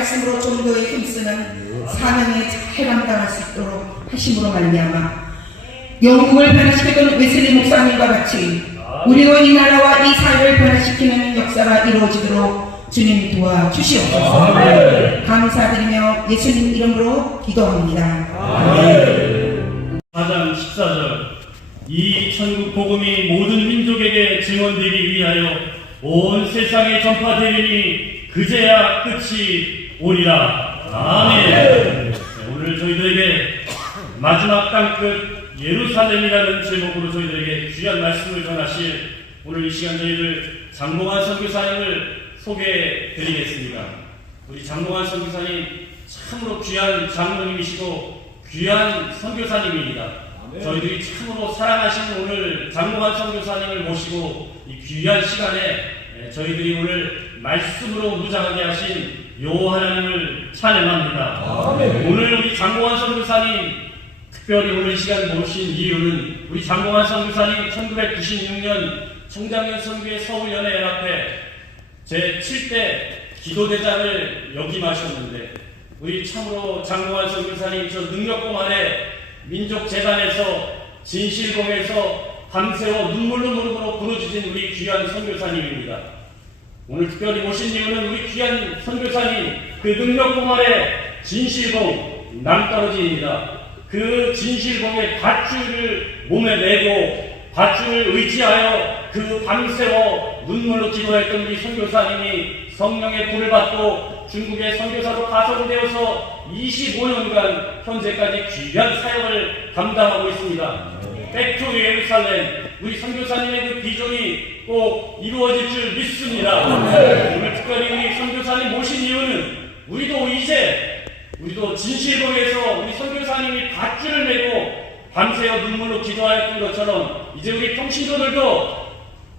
말씀으로 좀 더 힘쓰는 사명에 해방당할 수 있도록 하심으로 말미암아 영국을 변화시켰던 웨슬리 목사님과 같이 우리도 이 나라와 이 사회를 변화시키는 역사가 이루어지도록 주님 도와주시옵소서. 감사드리며 예수님 이름으로 기도합니다. 4장 14절 이 천국 복음이 모든 민족에게 증언되기 위하여 온 세상에 전파되리니 그제야 끝이 오리라. 아멘. 오늘 저희들에게 마지막 땅끝 예루살렘이라는 제목으로 저희들에게 귀한 말씀을 전하실 오늘 이 시간 저희들 장봉환 선교사님을 소개해 드리겠습니다. 우리 장봉환 선교사님 참으로 귀한 장로님이시고 귀한 선교사님입니다. 저희들이 참으로 사랑하시는 오늘 장봉환 선교사님을 모시고 이 귀한 시간에 저희들이 오늘 말씀으로 무장하게 하신 요 하나님을 찬양합니다. 오늘 우리 장봉환 선교사님 특별히 오늘 이 시간 모신 이유는 우리 장봉환 선교사님 1996년 청장년 선교회 서울연회연합회 제7대 기도대장을 역임하셨는데 우리 참으로 장봉환 선교사님 저 능력공 아래 민족재단에서 진실봉에서 밤새워 눈물로 무릎으로 부르짖은 우리 귀한 선교사님입니다. 오늘 특별히 모신 이유는 우리 귀한 선교사님 그 능력공 아래 진실봉 낭떠러지입니다. 그 진실봉의 밧줄을 몸에 메고 밧줄을 의지하여 그 밤새워 눈물로 기도했던 우리 선교사님이 성령의 불을 받고 중국의 선교사로 파송되어서 25년간 현재까지 귀한 사역을 감당하고 있습니다. 백투 예루살렘 우리 선교사님의 그 비전이 꼭 이루어질 줄 믿습니다. 오늘 특별히 우리 선교사님 모신 이유는 우리도 진실봉에서 우리 선교사님이 밧줄을 메고 밤새워 눈물로 기도하였던 것처럼 이제 우리 평신도들도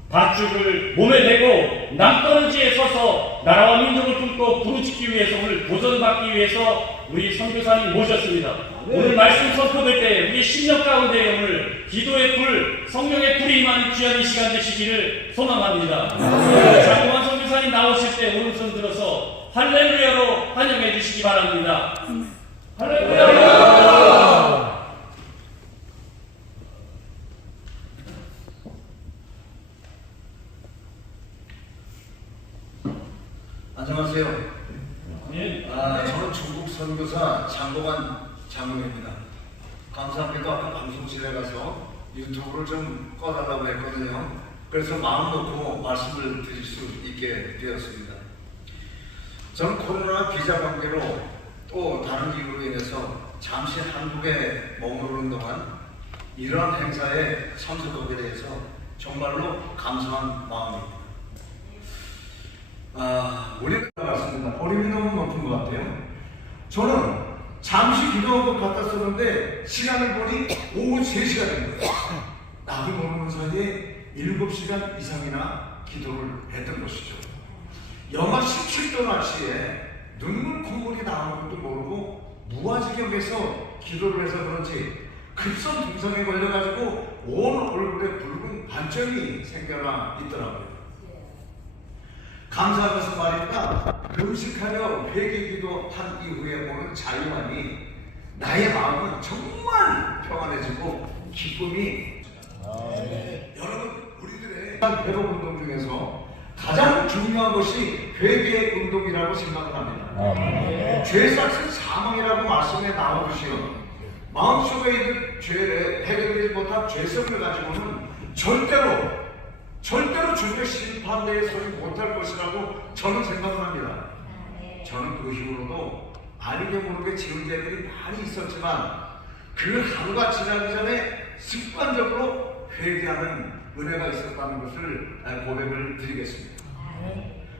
밧줄을 몸에 메고 낭떠러지에 서서 나라와 민족을 품고 부르짖기 위해서 오늘 도전받기 위해서 우리 선교사님 모셨습니다. 오늘 말씀 선포될 때 우리 심령 가운데 오늘 기도의 불, 성령의 불이 임하는 귀한 이 시간 되시기를 소망합니다. 장봉환 선교사님 나오실 때 오른손 들어서 할렐루야로 환영해 주시기 바랍니다. 할렐루야! 안녕하세요. 예. 저는 중국 선교사 장봉환 장로입니다. 감사합니까? 아까 방송실에 가서 유튜브를 좀 꺼달라고 했거든요. 그래서 마음 놓고 말씀을 드릴 수 있게 되었습니다. 저는 코로나 비자 관계로 또 다른 이유로 인해서 잠시 한국에 머무르는 동안 이러한 행사에 참석하게 돼서 정말로 감사한 마음입니다. 우리가 같습니다. 볼륨이 너무 높은 것 같아요. 저는 잠시 기도하고 갔다 썼는데 시간을 보니 오후 3시가 된 거예요. 나도 모르는 사이에 7시간 이상이나 기도를 했던 것이죠. 영하 17도 날씨에 눈물 콧물이 나오는 것도 모르고 무아지경에서 기도를 해서 그런지 급성 등성에 걸려가지고 온 얼굴에 붉은 반점이 생겨나 있더라고요. 감사하면서 말입니다. 금식하여 회개기도 한 이후에 오는 자유함이 나의 마음은 정말 평안해지고 기쁨이 여러분 우리들의 회복 운동 중에서 가장 중요한 것이 회개 운동이라고 생각을 합니다. 죄삭은 사망이라고 말씀에 나오듯이요. 마음속에 있는 죄를 해결되지 못한 죄성을 가지고는 절대로 주님의 심판대에 서지 못할 것이라고 저는 생각합니다. 저는 그 이후로도 알게 모르게 지은 죄들이 많이 있었지만 그 하루가 지나기 전에 습관적으로 회개하는 은혜가 있었다는 것을 고백을 드리겠습니다.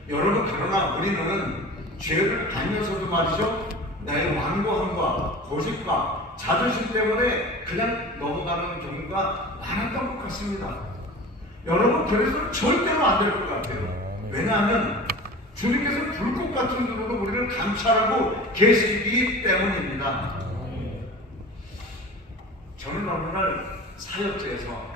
여러분, 그러나 우리는 죄를 알면서도 말이죠, 나의 완고함과 고집과 자존심 때문에 그냥 넘어가는 경우가 많았던 것 같습니다. 여러분, 그래서 절대로 안 될 것 같아요. 왜냐하면 주님께서 불꽃 같은 눈으로 우리를 감찰하고 계시기 때문입니다. 저는 어느 날 사역지에서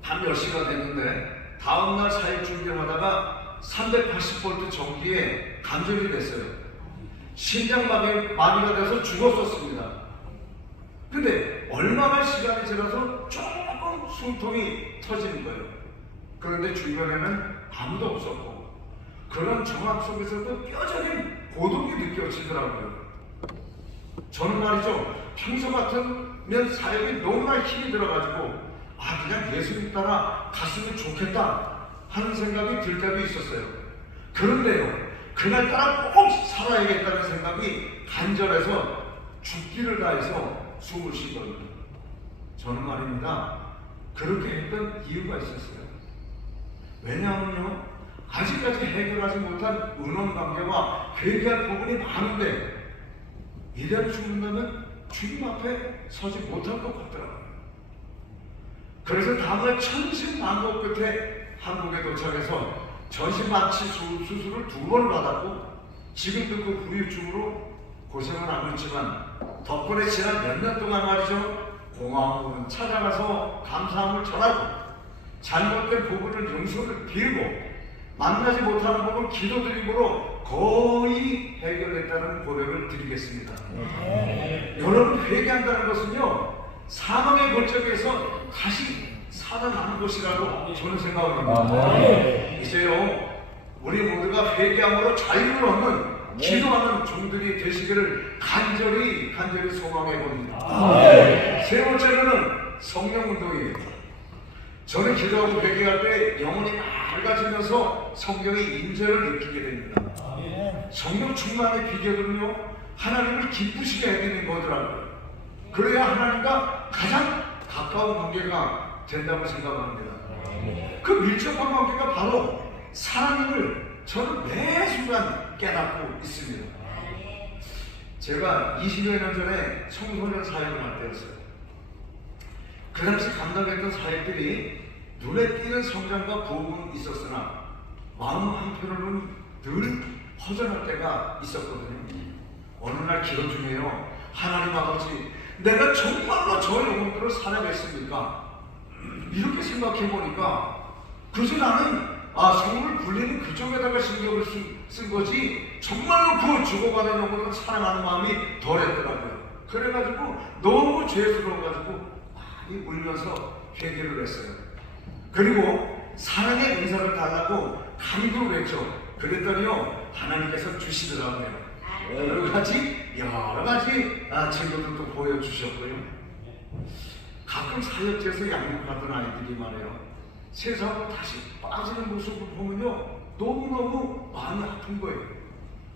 밤 10시가 됐는데 다음날 사역 준비를 하다가 380V 전기에 감전이 됐어요. 심장마비가 돼서 죽었었습니다. 근데 얼마나 시간이 지나서 조금 숨통이 터지는 거예요. 그런데 주변에는 아무도 없었고 그런 정황 속에서도 뼈저린 고독이 느껴지더라고요. 저는 말이죠, 평소 같으면 사역이 너무나 힘이 들어가지고 그냥 예수님 따라 갔으면 좋겠다 하는 생각이 들 때도 있었어요. 그런데요, 그날따라 꼭 살아야겠다는 생각이 간절해서 죽기를 다해서 숨을 쉬거든요. 저는 말입니다, 그렇게 했던 이유가 있었어요. 왜냐하면요, 아직까지 해결하지 못한 은원관계와 회개할 부분이 많은데 이대로 죽는다면 주님 앞에 서지 못할 것 같더라고요. 그래서 다음날 천신만고 끝에 한국에 도착해서 전신마취 수술을 2번 받았고 지금도 그 후유증으로 고생을 하고 있지만 덕분에 지난 몇 년 동안 말이죠, 고마움을 찾아가서 감사함을 전하고 잘못된 부분을 용서를 빌고 만나지 못하는 부분 기도드림으로 거의 해결됐다는 고백을 드리겠습니다. 여러분, 회개한다는 것은요, 사망의 골짜기에서 다시 살아나는 것이라고 저는 생각합니다. 이제요, 우리 모두가 회개함으로 자유를 얻는 기도하는 종들이 되시기를 간절히 소망해 봅니다. 세 번째로는 성령운동이에요. 저는 기도하고 회개할 때 영혼이 맑아지면서 성령의 임재를 느끼게 됩니다. 성령 충만의 비결은요, 하나님을 기쁘시게 해드리는 거더라고요. 그래야 하나님과 가장 가까운 관계가 된다고 생각합니다. 그 밀접한 관계가 바로 사랑임을 저는 매 순간 깨닫고 있습니다. 제가 20여 년 전에 청소년 사역을 할 때였어요. 그 당시 감당했던 사역들이 눈에 띄는 성장과 부흥은 있었으나 마음 한편으로는 늘 허전할 때가 있었거든요. 어느 날 기도 중에요, 하나님 아버지, 내가 정말로 저 영혼들을 살아냈습니까? 이렇게 생각해 보니까 그저 나는 성을 불리는 그쪽에다가 신경을 쓴 거지 정말로 그 죽어가는 영혼을 사랑하는 마음이 덜했더라고요. 그래가지고 너무 죄스러워가지고 많이 울면서 회개를 했어요. 그리고 사랑의 은사를 달라고 간구를 했죠. 그랬더니요, 하나님께서 주시더라고요. 여러 가지 친구들도 보여주셨고요. 가끔 사역지에서 양육하던 아이들이 말해요, 세상으로 다시 빠지는 모습을 보면요, 너무너무 마음이 아픈 거예요.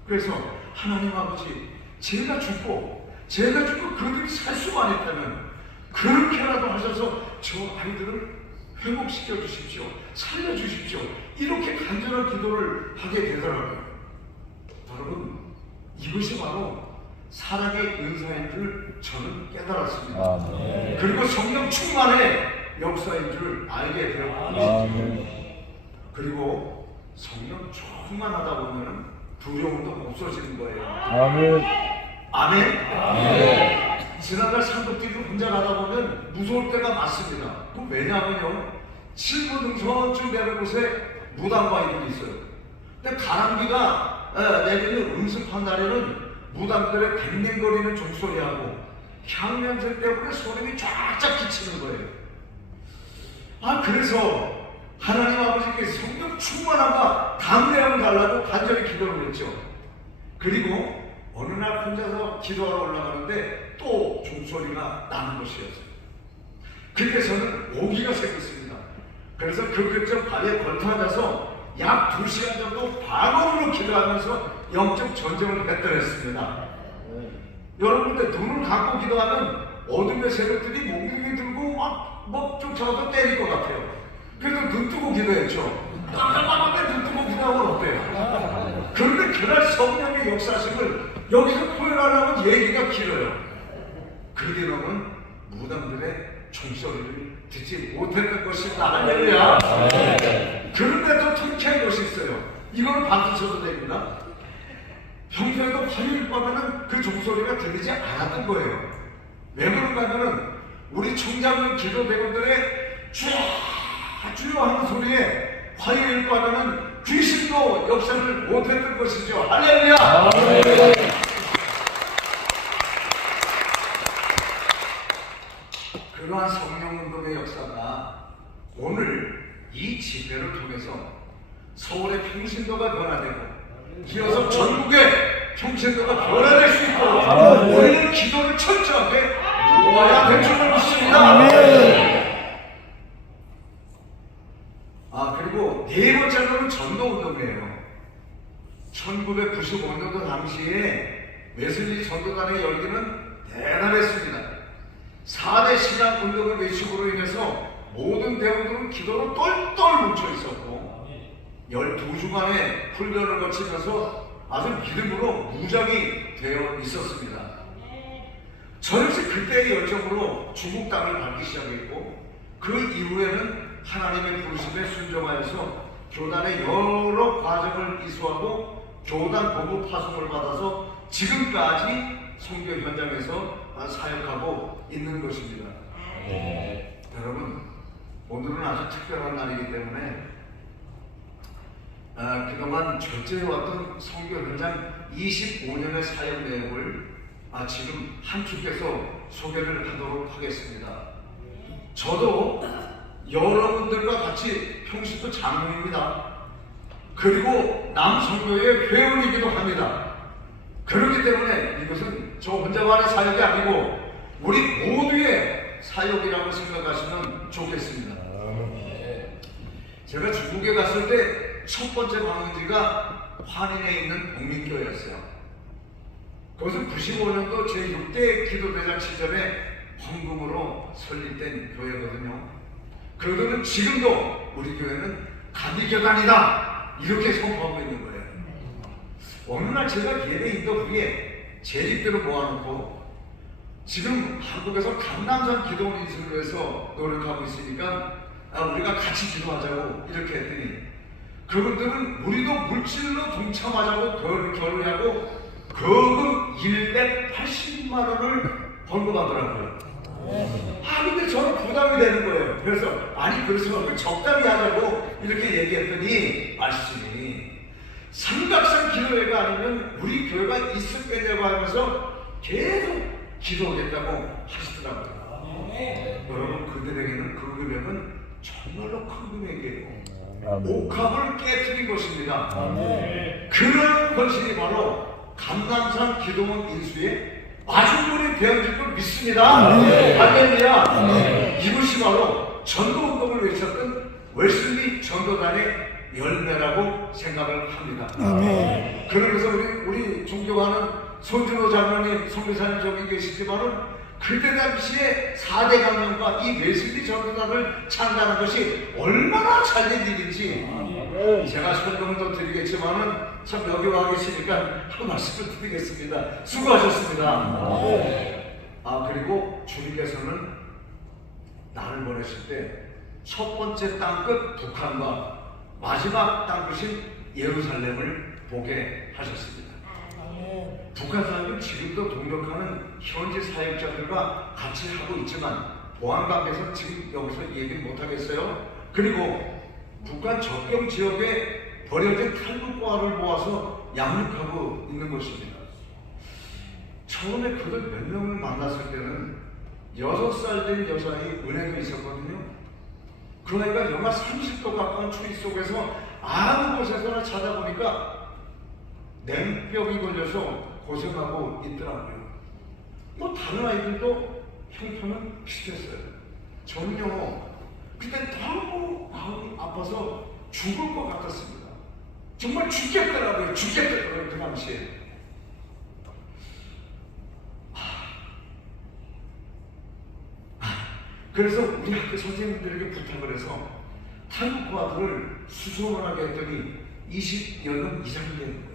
그래서 하나님 아버지, 제가 죽고 그들이 살 수만 있다면 그렇게라도 하셔서 저 아이들을 회복시켜 주십시오, 살려 주십시오, 이렇게 간절한 기도를 하게 되더라고요. 여러분, 이것이 바로 사랑의 은사인 줄 저는 깨달았습니다. 그리고 성령 충만의 역사인 줄 알게 되었습니다. 그리고 성령 충만하다 보면 두려움도 없어지는 거예요. 아멘. 지난달 산독길을 혼자 가다 보면 무서울 때가 많습니다. 또 왜냐하면요, 7분 능선쯤 되는 곳에 무당바위들이 있어요. 근데 가랑비가 내리는 음습한 날에는 무당들의 뱅뱅거리는 종소리하고 향냄새 때문에 소름이 쫙쫙 끼치는 거예요. 그래서 하나님 아버지께 성령 충만함과 담대함을 달라고 간절히 기도를 했죠. 그리고 어느 날 혼자서 기도하러 올라가는데 또 종소리가 나는 것이었어요. 그때 저는 오기가 생겼습니다. 그래서 그 근처 발에 걸터 앉아서 약 2시간 정도 방언으로 기도하면서 영적 전쟁을 했더랬습니다. 여러분들 눈을 감고 기도하면 어둠의 세력들이 몽둥이 들고 막 쫓아가서 때릴 것 같아요. 그래서 눈 뜨고 기도했죠. 깜깜한데 눈 뜨고 기도하면 어때요? 그런데 그날 성령의 역사심을 여기서 표현하려면 얘기가 길어요. 그 뒤로는 무당들의 총소리를 듣지 못했던 것입니다. 할렐루야. 그런데 또 통쾌한 것이 있어요. 이걸 박수 쳐도 됩니다. 평소에도 화요일 밤에는 그 종소리가 들리지 않았던 거예요. 왜 그런가 하면은 우리 총장님 기도대원들의 주여 하는 소리에 화요일 밤에는 귀신도 역사를 못했던 것이죠. 할렐루야. 그러한 성령운동의 역사가 오늘 이 집회를 통해서 서울의 평신도가 변화되고 이어서 전국의 평신도가 변화될 수 있도록 우리는 기도를 철저하게 모아야 될 줄을 믿습니다. 그리고 네 번째로는 전도운동이에요. 1995년도 당시에 웨슬리 전도단의 열기는 대단했습니다. 4대 신앙운동의 외식으로 인해서 모든 대원들은 기도로 똘똘 뭉쳐 있었고 12주간의 훈련을 거치면서 아주 믿음으로 무장이 되어 있었습니다. 저 역시 그때의 열정으로 중국 땅을 밟기 시작했고 그 이후에는 하나님의 부르심에 순종하여서 교단의 여러 과정을 이수하고 교단 본부 파송을 받아서 지금까지 선교 현장에서 사역하고 있는 것입니다. 여러분, 오늘은 아주 특별한 날이기 때문에 그동안 절제해왔던 선교 현장 25년의 사역 내용을 지금 한 축에서 소개를 하도록 하겠습니다. 저도 여러분들과 같이 평신도 장로입니다. 그리고 남선교의 회원이기도 합니다. 그렇기 때문에 이것은 저 혼자만의 사역이 아니고 우리 모두의 사역이라고 생각하시면 좋겠습니다. 제가 중국에 갔을 때 첫 번째 방문지가 환인에 있는 복민교회였어요. 그것은 95년도 제6대 기도대장 시절에 헌금으로 설립된 교회거든요. 그들은 지금도 우리 교회는 간이교단이다 이렇게 선포하고 있는 거예요. 어느 날 제가 예배 인도 후에 재립대로 모아놓고 지금 한국에서 강남산 기도원 인수를 위해서 노력하고 있으니까 우리가 같이 기도하자고 이렇게 했더니 그분들은 우리도 물질로 동참하자고 결의하고 거금 180만 원을 헌금하더라고요. 근데 저는 부담이 되는 거예요. 그래서 그래서 적당히 하자고 이렇게 얘기했더니 말씀이 삼각산 기도회가 아니면 우리 교회가 있었겠냐고 하면서 계속 기도하겠다고 하시더라고요. 여러분, 그들에게는 그 금액은 정말로 큰 금액이에요. 옥합을 깨뜨린 것입니다. 그런 것이 바로 감남산 기도원 인수의 마중물이 되어질 걸 믿습니다. 할렐루야. 이것이 바로 전도운동을 외쳤던 웨슬리 전도단의 열매라고 생각을 합니다. 그러면서 우리 존경하는 손준호 장로님, 선교사님 저기 계시지만은 그때 당시에 4대 강령과 이 웨슬리 전도단을 창단한 것이 얼마나 잘된 일인지 제가 설명을 더 드리겠지만은 참 여기 와 계시니까 한 말씀을 드리겠습니다. 수고하셨습니다. 그리고 주님께서는 나를 보내실 때 첫 번째 땅끝 북한과 마지막 땅끝인 예루살렘을 보게 하셨습니다. 북한 사람은 지금도 동력하는 현지 사역자들과 같이 하고 있지만 보안 관계에서 지금 여기서 얘기를 못하겠어요. 그리고 북한 접경 지역에 버려진 탈북과를 모아서 양육하고 있는 것입니다. 처음에 그들 몇 명을 만났을 때는 6살 된 여자의 은혜가 있었거든요. 그러니까 영하 30도 가까운 추위 속에서 아무 곳에서나 찾아보니까 냉병이 걸려서 고생하고 있더라고요. 뭐 다른 아이들도 형편은 비슷했어요. 저는요 그때 너무 마음이 아파서 죽을 것 같았습니다. 정말 죽겠더라고요. 죽겠더라고요. 그 당시에. 그래서 우리 학교 선생님들에게 부탁을 해서 탈북과들을 수소문하게 했더니 20여 명 이상이 되는 거예요.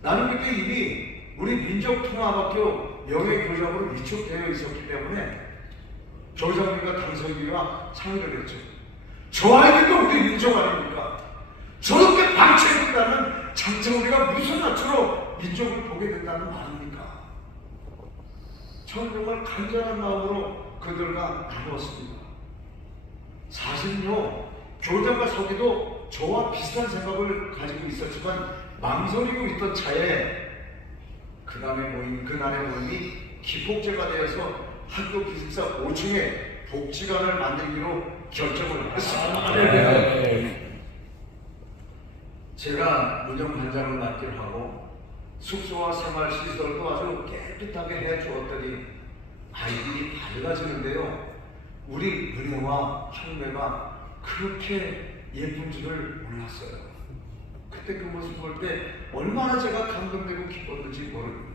나는 그때 이미 우리 민족통합학교 명예교장으로 위촉되어 있었기 때문에 교장님과 당선인과 상의를 했죠. 저 아이들도 우리 민족 아닙니까? 저렇게 방치해둔다는 장차 우리가 무슨 낯으로 민족을 보게 된다는 말입니까? 저는 정말 간절한 마음으로 그들과 나누었습니다. 사실은요, 교장과 서기도 저와 비슷한 생각을 가지고 있었지만 망설이고 있던 차에 그날의 모임이 기폭제가 되어서 학교 기숙사 5층에 복지관을 만들기로 결정을 했습니다. 제가 운영반장을 맡기로 하고 숙소와 생활시설도 아주 깨끗하게 해주었더니 아이들이 밝아지는데요. 우리 은혜와 형매가 그렇게 예쁜 줄을 몰랐어요. 그때 그 모습 볼 때 얼마나 제가 감동되고 기뻤는지 모릅니다.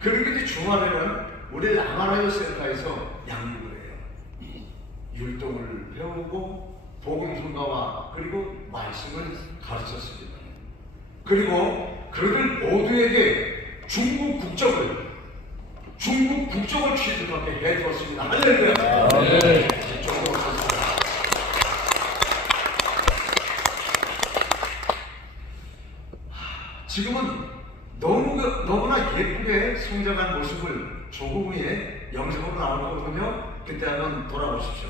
그리고 이제 주말에는 우리 라마라요 센터에서 양육을 해요. 율동을 배우고 복음성가와 그리고 말씀을 가르쳤습니다. 그리고 그들 모두에게 중국 국적을 취득하게 해주었습니다. 할렐루야. 네. 지금은 너무나 예쁘게 성장한 모습을 조금 후에 영상으로 나올 거거든요. 그때 한번 돌아보십시오.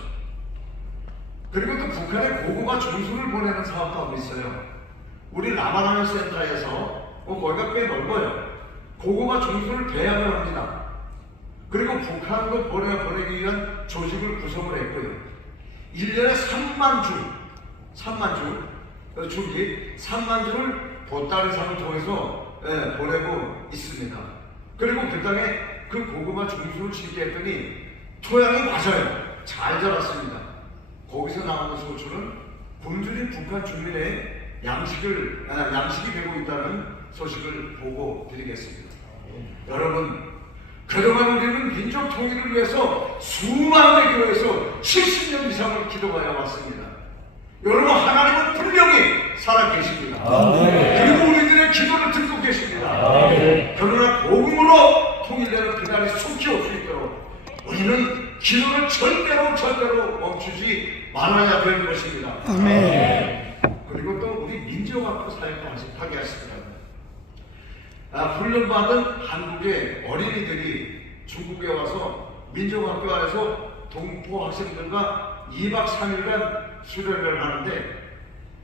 그리고 또 북한에 고구마 정수를 보내는 사업도 하고 있어요. 우리 라마라요 센터에서 거기가 꽤 넓어요. 고구마 정수를 배양을 합니다. 그리고 북한으로 보내기 위한 조직을 구성을 했고요. 1년에 3만 주를 보따리상을 통해서 보내고 있습니다. 그리고 그 땅에 그 고구마 정수를 짓게 했더니 토양이 맞아요. 잘 자랐습니다. 거기서 나오는 소출은 굶주린 북한 주민의 양식이 되고 있다는 소식을 보고 드리겠습니다. 여러분, 그동안 우리는 민족 통일을 위해서 수많은 교회에서 70년 이상을 기도하여 왔습니다. 여러분, 하나님은 분명히 살아계십니다. 그리고 우리들의 기도를 듣고 계십니다. 그러나 복음으로 통일되는 그날이 속히 올 수 있도록 우리는 기도를 절대로 멈추지 말아야 될 것입니다. 그리고 또 우리 민족학교 사역도 하게 하십니다. 훈련받은 한국의 어린이들이 중국에 와서 민족학교 안에서 동포 학생들과 2박 3일간 수련을 하는데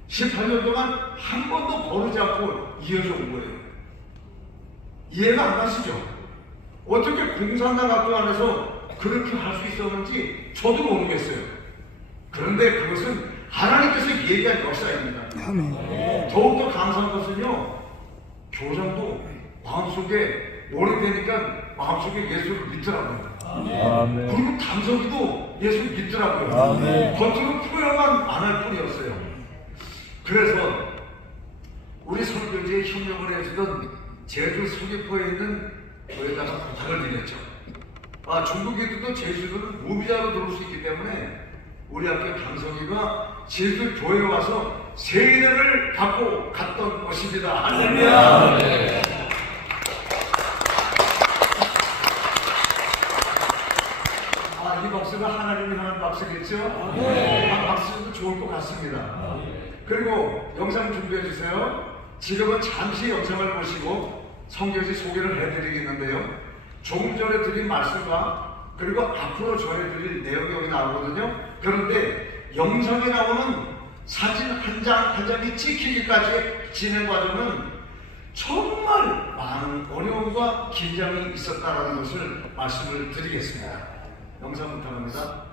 18년 동안 한 번도 거르지 않고 이어져 온 거예요. 이해가 안 가시죠? 어떻게 공산당 학교 안에서 그렇게 할 수 있었는지 저도 모르겠어요. 그런데 그것은 하나님께서 얘기한 역사입니다. 더욱더 감사한 것은요, 교장도 마음속에 오래되니까 마음속에 예수를 믿더라고요. 그리고 담석이도 예수 믿더라고요. 겉으로 표현만 안 할 뿐이었어요. 그래서 우리 선교지에 협력을 해주던 제주 서귀포에 있는 교회에다가 부탁을 드렸죠. 중국인들도 제주도는 무비자로 들어올 수 있기 때문에 우리 학교 담석이가 제주 교회에 와서 세례를 받고 갔던 것입니다. 할렐루야. 이 박수가 하나님이 하는 박수겠죠? 박수도 좋을 것 같습니다. 그리고 영상 준비해 주세요. 지금은 잠시 영상을 보시고 성교지 소개를 해드리겠는데요. 조금 전에 드린 말씀과 그리고 앞으로 전해드릴 내용이 여기 나오거든요. 그런데 영상에 나오는 사진 한 장 한 장이 찍히기까지 진행 과정은 정말 많은 어려움과 긴장이 있었다는 것을 말씀을 드리겠습니다. 영상 부탁합니다.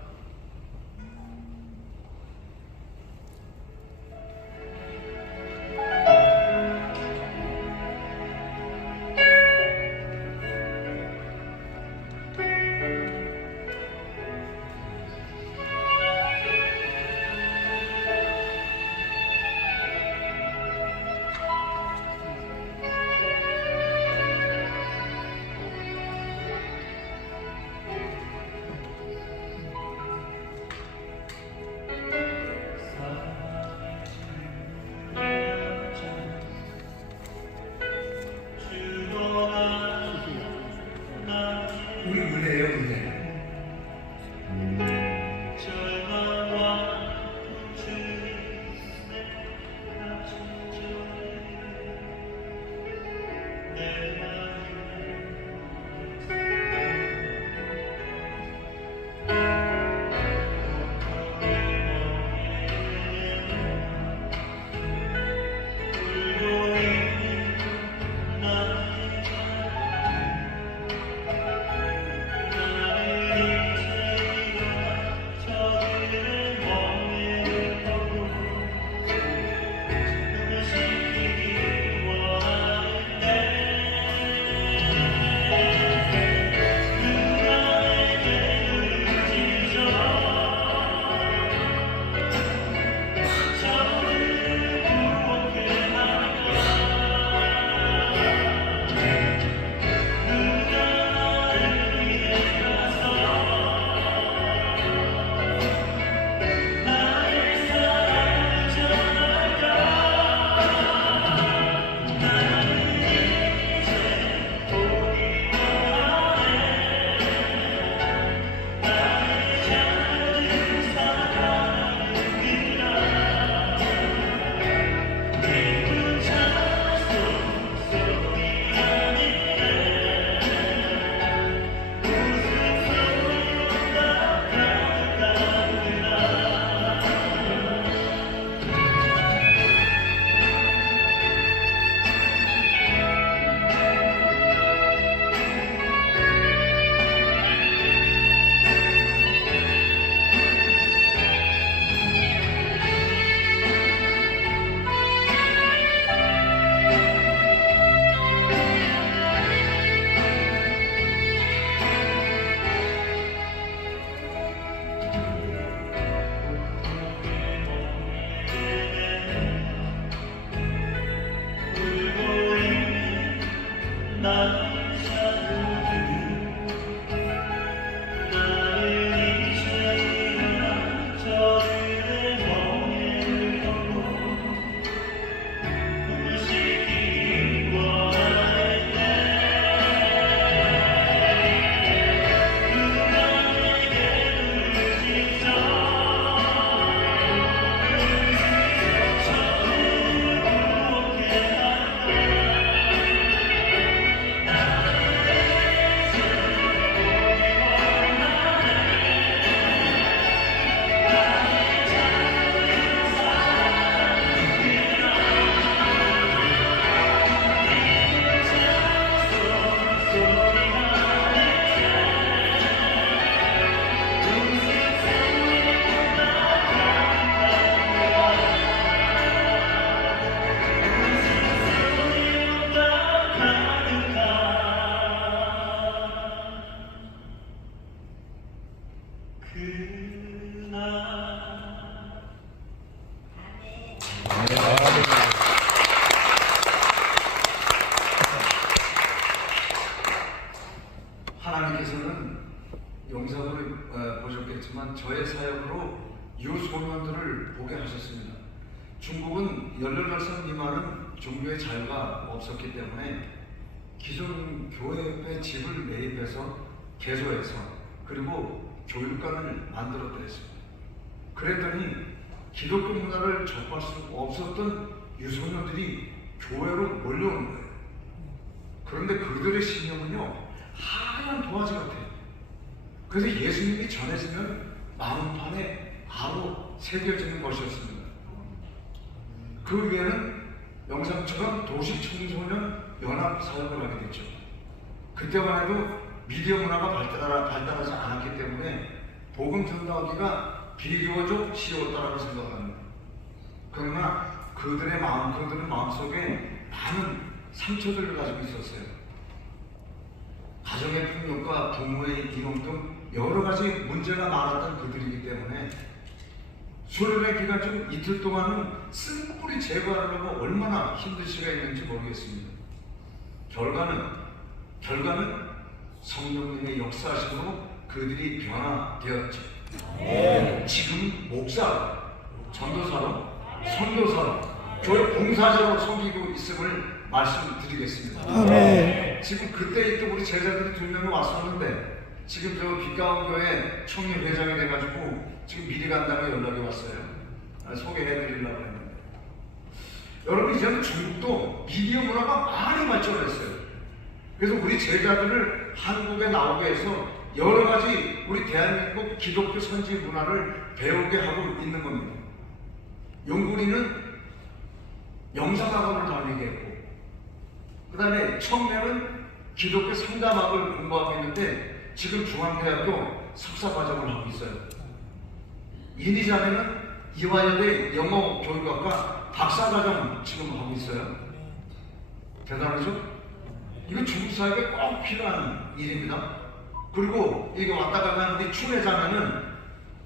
하나님께서는 영상을 보셨겠지만 저의 사역으로 유소년들을 보게 하셨습니다. 중국은 18살 미만은 종교의 자유가 없었기 때문에 기존 교회의 집을 매입해서 개조해서 그리고 교육관을 만들어드렸습니다. 그랬더니 기독교 문화를 접할 수 없었던 유소년들이 교회로 몰려오는 거예요. 그런데 그들의 신념은요, 하얀 도화지 같아요. 그래서 예수님이 전해지면 마음판에 바로 새겨지는 것이었습니다. 그 위에는 영상처럼 도시청소년 연합 사역을 하게 됐죠. 그때만 해도 미디어 문화가 발달하지 않았기 때문에 복음 전도하기가 비교적 쉬웠다고 생각합니다. 그러나 그들의 마음속에 많은 상처들을 가지고 있었어요. 가정의 폭력과 부모의 이용 등 여러 가지 문제가 많았던 그들이기 때문에 수련회 기간 중 이틀 동안은 쓴뿌리 제거하려고 얼마나 힘들 수가 있는지 모르겠습니다. 결과는 성령님의 역사하심으로 그들이 변화되었죠. 지금 목사, 전도사로, 선교사로, 교회 봉사자로 섬기고 있음을 말씀드리겠습니다. 지금 그때 또 우리 제자들이 2명이 왔었는데 지금 저 빛가운 교회 청년 회장이 돼가지고 지금 미리 간다고 연락이 왔어요. 소개해드리려고 했는데 여러분, 이제는 중국도 미디어 문화가 많이 발전했어요. 그래서 우리 제자들을 한국에 나오게 해서 여러 가지 우리 대한민국 기독교 선지 문화를 배우게 하고 있는 겁니다. 용군이는 영상학원을 다니게 했고, 그 다음에 청년은 기독교 상담학을 공부하고 있는데 지금 중앙대학교 석사과정을 하고 있어요. 이니자매는 이화여대 영어교육학과 박사과정 지금 하고 있어요. 대단하죠? 이거 중국 사회에 꼭 필요한 일입니다. 그리고 이거 왔다 가면 우리 추례자매는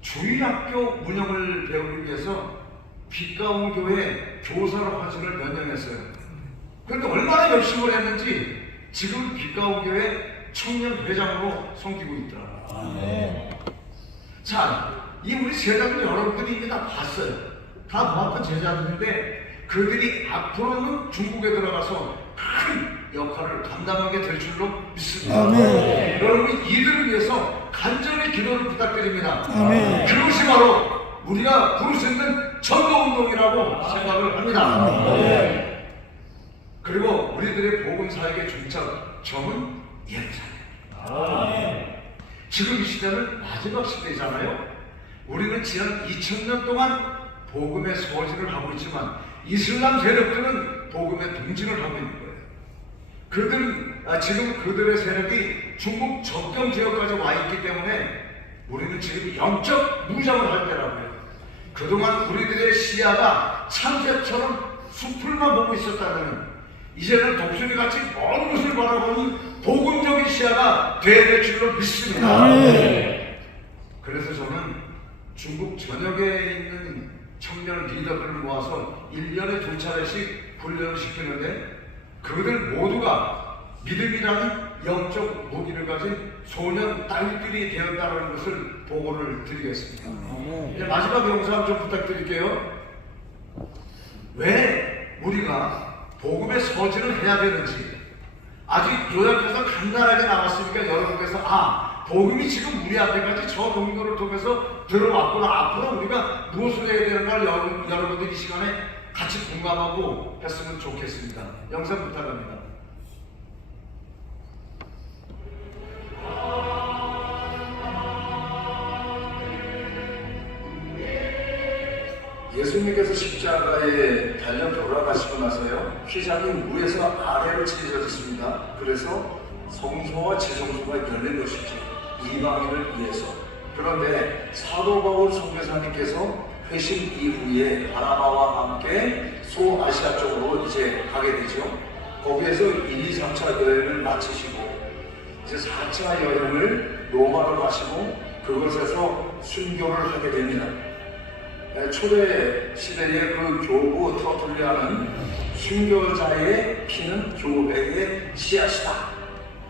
주일학교 운영을 배우기 위해서 빛가운 교회 교사로 헌신을 몇 년 했어요. 그런데 얼마나 열심히 했는지 지금 빛가운 교회 청년 회장으로 섬기고 있더라고요. 자, 이 우리 제자들 여러분들이 이미 다 봤어요. 다 보았던 제자들인데 그들이 앞으로는 중국에 들어가서 큰 역할을 감당하게 될 줄로 믿습니다. 여러분, 이들을 위해서 간절히 기도를 부탁드립니다. 그것이 바로 우리가 부를 수 있는 전도운동이라고 생각을 합니다. 그리고 우리들의 복음사역의 중점은 예루살렘. 지금 이 시대는 마지막 시대잖아요. 우리는 지난 2000년 동안 복음의 소진을 하고 있지만 이슬람 세력들은 복음의 동진을 하고 있는 거예요. 지금 그들의 세력이 중국 접경 지역까지 와 있기 때문에 우리는 지금 영적 무장을 할 때라고요. 그동안 우리들의 시야가 참새처럼 숲을만 보고 있었다면 이제는 독수리같이 먼 곳을 바라보는 복음적인 시야가 돼야 될 줄로 믿습니다. 그래서 저는 중국 전역에 있는 청년 리더들을 모아서 1년에 2차례씩 훈련을 시키는데 그들 모두가 믿음이라는 영적 무기를 가진 소년 딸들이 되었다는 것을 보고를 드리겠습니다. 이제 마지막 영상 좀 부탁드릴게요. 왜 우리가 복음의 서진을 해야 되는지 아직 요약해서 간단하게 나왔으니까 여러분께서 복음이 지금 우리 앞에까지 저 동료를 통해서 들어왔구나. 앞으로 우리가 무엇을 해야 되는가를 여러분들이 이 시간에 같이 공감하고 했으면 좋겠습니다. 영상 부탁합니다. 예수님께서 십자가에 달려 돌아가시고 나서요, 휘장이 위에서 아래로 찢어졌습니다. 그래서 성소와 지성소가 열린 것이죠. 이방인을 위해서. 그런데 사도 바울 선교사님께서 회심 이후에 바나바와 함께 소아시아 쪽으로 이제 가게 되죠. 거기에서 1, 2, 3차 여행을 마치시고 이제 4차 여행을 로마로 가시고 그곳에서 순교를 하게 됩니다. 초대 시대의 그 교부 터툴리아는 순교자의 피는 교회의 씨앗이다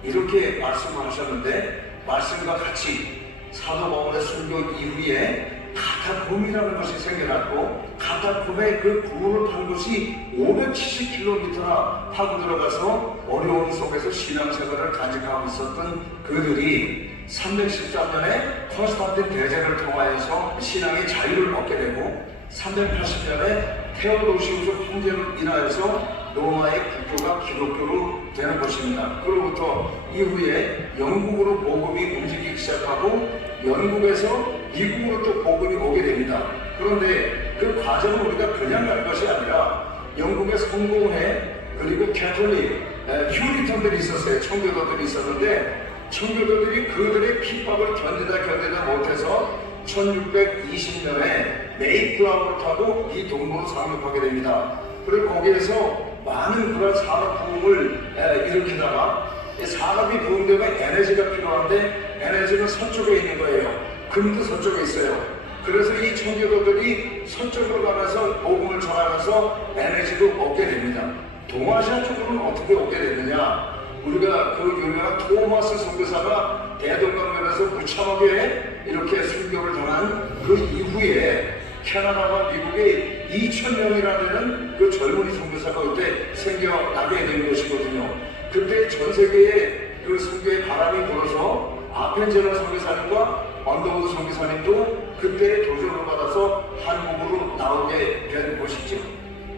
이렇게 말씀을 하셨는데, 말씀과 같이 사도 바울의 순교 이후에 카타콤이라는 것이 생겨났고, 카타콤의 그 구원을 판 곳이 570km나 타고 들어가서 어려움 속에서 신앙생활을 간직하고 있었던 그들이 313년에 콘스탄틴 대제를 통하여서 신앙의 자유를 얻게 되고, 380년에 테오도시우스 황제로 인하여서 로마의 국교가 기독교로 되는 것입니다. 그로부터 이후에 영국으로 복음이 움직이기 시작하고, 영국에서 미국으로 또 복음이 오게 됩니다. 그런데 그 과정은 우리가 그냥 갈 것이 아니라, 영국의 성공회, 그리고 캐톨릭, 퓨리턴들이 있었어요. 청교도들이 있었는데, 청교도들이 그들의 핍박을 견디다 못해서 1620년에 메이플라워를 타고 이 동부로 상륙하게 됩니다. 그리고 거기에서 많은 그런 산업 부흥을 일으키다가, 산업이 부흥되면 에너지가 필요한데 에너지는 서쪽에 있는 거예요. 금도 서쪽에 있어요. 그래서 이 청교도들이 서쪽으로 가면서 복음을 전하면서 에너지도 얻게 됩니다. 동아시아 쪽으로는 어떻게 오게 되느냐? 우리가 그 유명한 토마스 선교사가 대동강변에서 무참하게 이렇게 순교를 전한 그 이후에 캐나다와 미국에 2,000명이라는 그 젊은이 선교사가 그때 생겨나게 된 것이거든요. 그때 전 세계에 그 선교의 바람이 불어서 아펜제너 선교사님과 언더우드 선교사님도 그때의 도전을 받아서 한국으로 나오게 된 것이죠.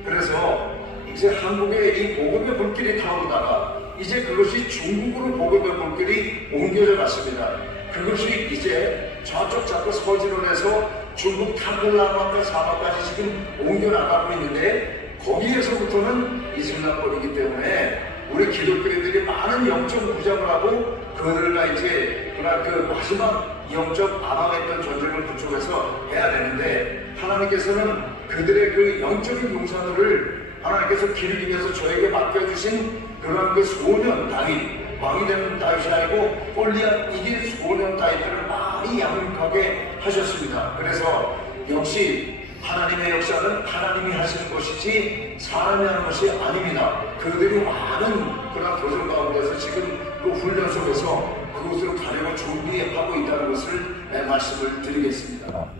그래서 이제 한국의 이 복음의 불길이 타오르다가 이제 그것이 중국으로 복음의 불길이 옮겨져 갔습니다. 그것이 이제 저쪽 자꾸 서지론에서 중국 탐블라마카 사마까지 지금 옮겨나가고 있는데, 거기에서부터는 이슬람권이기 때문에 우리 기독교인들이 많은 영적 무장을 하고 그들과 이제 그 마지막 영적 아방했던 전쟁을 그쪽에서 해야 되는데, 하나님께서는 그들의 그 영적인 용사들을 하나님께서 기르기 위해서 저에게 맡겨주신 그런 그 소년 다윗, 왕이 되는 다윗이 아니고 골리앗 이긴 소년 다윗들을 많이 양육하게 하셨습니다. 그래서 역시 하나님의 역사는 하나님이 하시는 것이지 사람이 하는 것이 아닙니다. 그들이 많은 그런 도전 가운데서 지금 그 훈련 속에서 그곳으로 가려고 준비하고 있다는 것을 말씀을 드리겠습니다.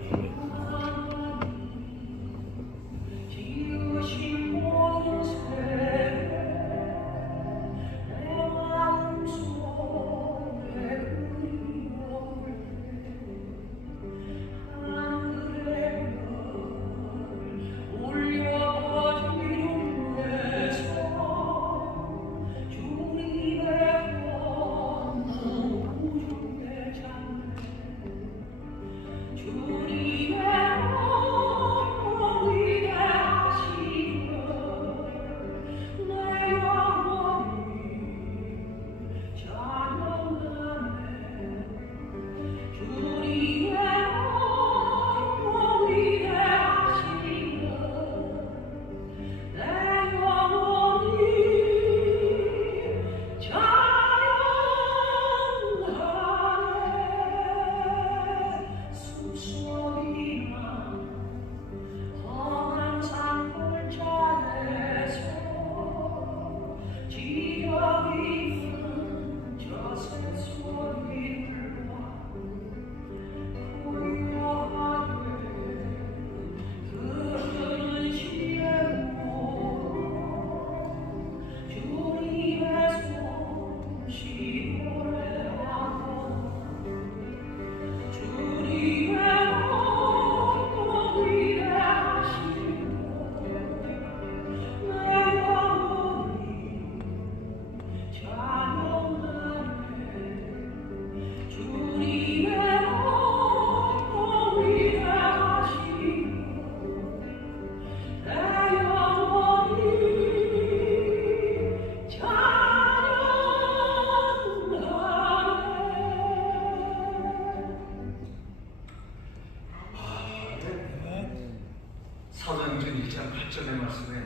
사도행전 1장 8절의 말씀에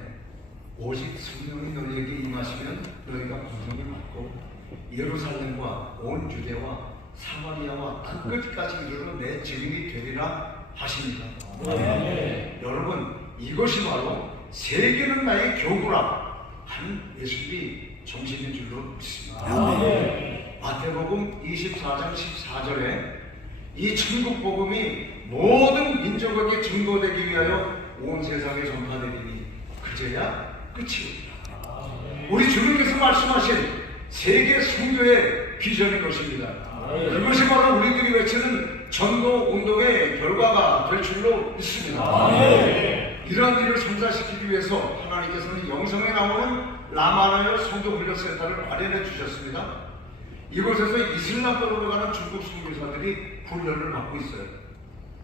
오직 성령이 너희에게 임하시면 너희가 권능을 받고 예루살렘과 온 유대와 사마리아와 땅끝까지 이르러 내 증인이 되리라 하십니다. 여러분, 이것이 바로 세계는 나의 교구라 한 예수님이 정신인 줄로 믿습니다. 마태복음 24장 14절에 이 천국 복음이 모든 민족에게 증거되기 위하여 온 세상에 전파되리니 그제야 끝이옵니다. 우리 주님께서 말씀하신 세계 선교의 비전인 것입니다. 그것이 바로 우리들이 외치는 전도 운동의 결과가 될 줄로 믿습니다. 이러한 일을 성사시키기 위해서 하나님께서는 영성에 나오는 라마나요 선교훈련센터를 마련해 주셨습니다. 이곳에서 이슬람교로 가는 중국 선교사들이 훈련을 받고 있어요.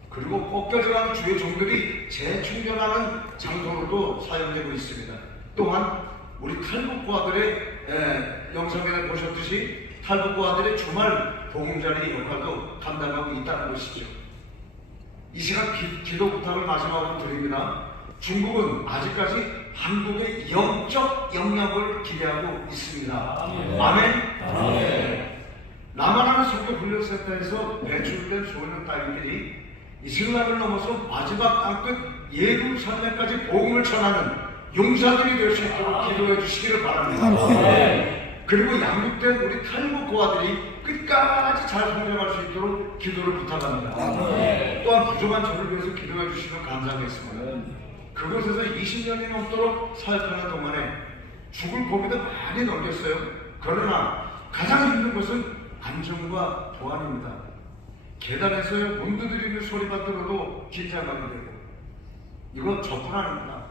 그리고 꺾여져가는 주요 종들이 재충전하는 장소로도 사용되고 있습니다. 또한 우리 탈북과들의 영상에 보셨듯이 탈북과들의 주말 봉자리 역할도 감당하고 있다는 것이죠. 이 시간 기도 부탁을 마지막으로 드립니다. 중국은 아직까지 한국의 영적 영향을 기대하고 있습니다. 아멘. 라마나나 선교훈련센터에서 배출된 소년 따위들이 이슬람을 넘어서 마지막 땅끝 예루살렘까지 복음을 전하는 용사들이 될 수 있도록 기도해 주시기를 바랍니다. 그리고 양육된 우리 탈북고아들이 끝까지 잘 성장할 수 있도록 기도를 부탁합니다. 또한 부족한 저를 위해서 기도해 주시면 감사하겠습니다. 그곳에서 20년이 넘도록 사역하는 동안에 죽을 고비도 많이 넘겼어요. 그러나 가장 힘든 것은 안전과 보안입니다. 계단에서의 문 두드리는 소리만 들어도 긴장하게 되고, 이건 저뿐 아닙니다.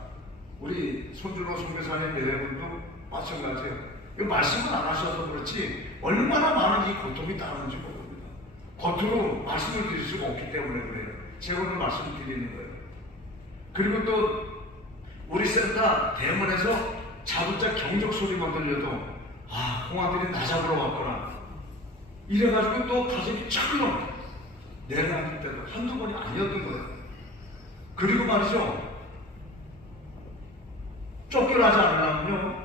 우리 손준호 선교사님 내외분도 마찬가지예요. 이 말씀을 안 하셔서 그렇지 얼마나 많은 이 고통이 따르는지 모릅니다. 겉으로 말씀을 드릴 수가 없기 때문에 그래요. 제가 오늘 말씀을 드리는 거예요. 그리고 또 우리 센터 대문에서 자동차 경적 소리만 들려도 공안들이 나 잡으러 왔구나 이래가지고 또 가슴이 차근히 내려앉을 때도 한두 번이 아니었던 거예요. 그리고 말이죠, 쫓겨나지 않으려면요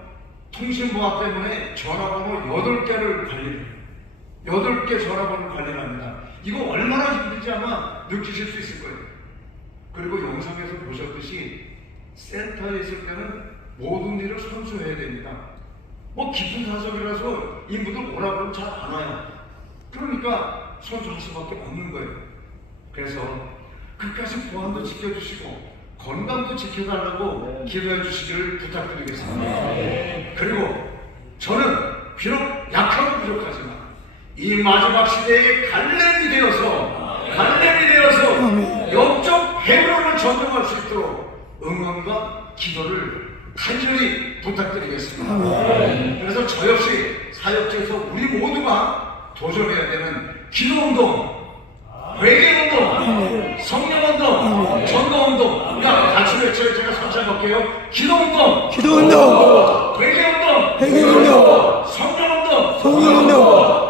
통신보안 때문에 전화번호 8개를 관리해요. 8개 전화번호 관리를 합니다. 이거 얼마나 힘든지 아마 느끼실 수 있을 거예요. 그리고 영상에서 보셨듯이 센터에 있을 때는 모든 일을 선수해야 됩니다. 뭐 깊은 사석이라서 인부들 오라 그러면 잘 안 와요. 그러니까 선수할 수밖에 없는 거예요. 그래서 끝까지 보안도 지켜주시고 건강도 지켜달라고 기도해 주시기를 부탁드리겠습니다. 그리고 저는 비록 약하고 부족하지만 이 마지막 시대에 갈렙이 되어서 영적 회로를 전동할 수 있도록 응원과 기도를 간절히 부탁드리겠습니다. 그래서 저 역시 사역지에서 우리 모두가 도전해야 되는 기도운동, 회개운동, 성령운동, 전도운동, 같이 외쳐요. 제가 선창할게요. 기도운동, 회개운동, 성령운동, 전도운동.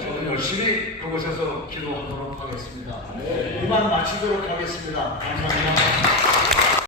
저는 열심히 그곳에서 기도하도록 하겠습니다. 이만 마치도록 하겠습니다. 감사합니다.